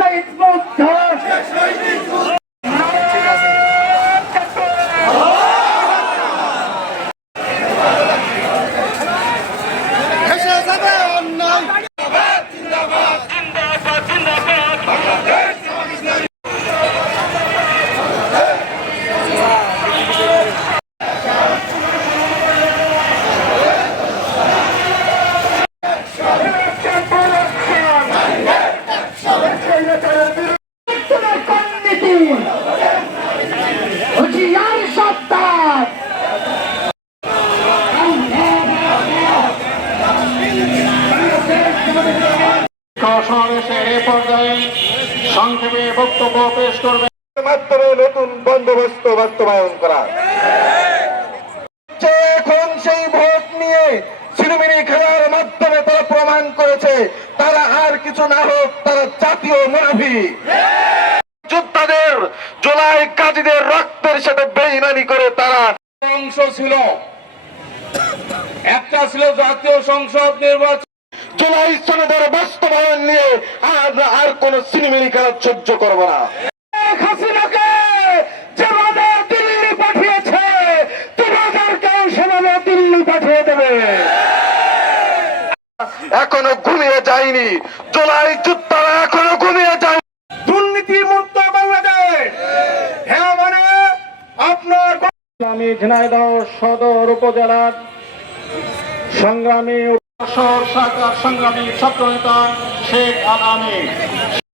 সাইদ মুগ্ধ সমাবেশের এ পর্যায়ে সংক্ষেপে বক্তব্য পেশ করবেন মাধ্যমে নতুন বন্দোবস্ত বাস্তবায়ন করা। এখন সেই ভোট নিয়ে ছিনিমিনি খেলার মাধ্যমে তারা প্রমাণ করেছে তারা আর কিছু না হোক তারা জাতীয় মুনাফিক। যোদ্ধাদের জুলাই গাজীদের রক্তের সাথে বেইমানি করে তারা অংশ ছিল। একটা ছিল জাতীয় সংসদ নির্বাচন, জুলাই সনদের বাস্তবায়ন নিয়ে আমরা আর কোন ছিনিমিনি খেলা সহ্য করবো না। হাসিনাকে যেভাবে দিল্লি পাঠিয়েছে তোমাদেরকেও সেভাবে দিল্লি পাঠিয়ে দেবে। এখনো ঘুমিয়ে যায়নি জুলাই যোদ্ধারা, এখনো ঘুমিয়ে যায়। দুর্নীতি মুক্ত বাংলাদেশ হ্যাঁ মানে আপনার আমি ঝিনাইদহ সদর উপজেলার সংগ্রামী শাখার সংগ্রামী ছাত্রনেতা শেখ আল আমিন।